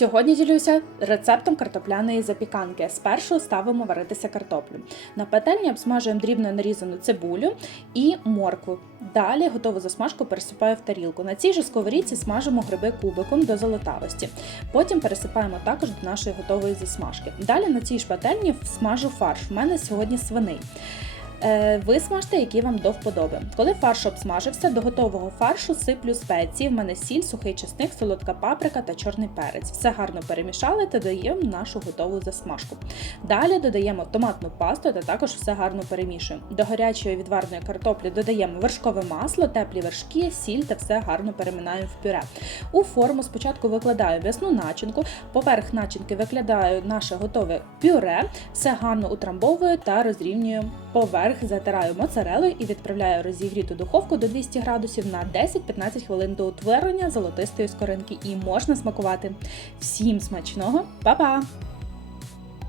Сьогодні ділюся рецептом картопляної запіканки. Спершу ставимо варитися картоплю. На пательні обсмажуємо дрібно нарізану цибулю і моркву. Далі готову засмажку пересипаю в тарілку. На цій же сковорідці смажимо гриби кубиком до золотавості. Потім пересипаємо також до нашої готової засмажки. Далі на цій ж пательні смажу фарш. У мене сьогодні свиний. Е, Ви смажте, які вам до вподоби. Коли фарш обсмажився, до готового фаршу сиплю спеції. В мене сіль, сухий чесник, солодка паприка та чорний перець. Все гарно перемішали та додаємо нашу готову засмажку. Далі додаємо томатну пасту та також все гарно перемішуємо. До гарячої відварної картоплі додаємо вершкове масло, теплі вершки, сіль та все гарно переминаю в пюре. У форму спочатку викладаю м'ясну начинку, поверх начинки викладаю наше готове пюре, все гарно утрамбовую та розрівнюю поверх, затираю моцарелою і відправляю розігріту духовку до 200 градусів на 10-15 хвилин до утворення золотистої скоринки і можна смакувати. Всім смачного, Па-па!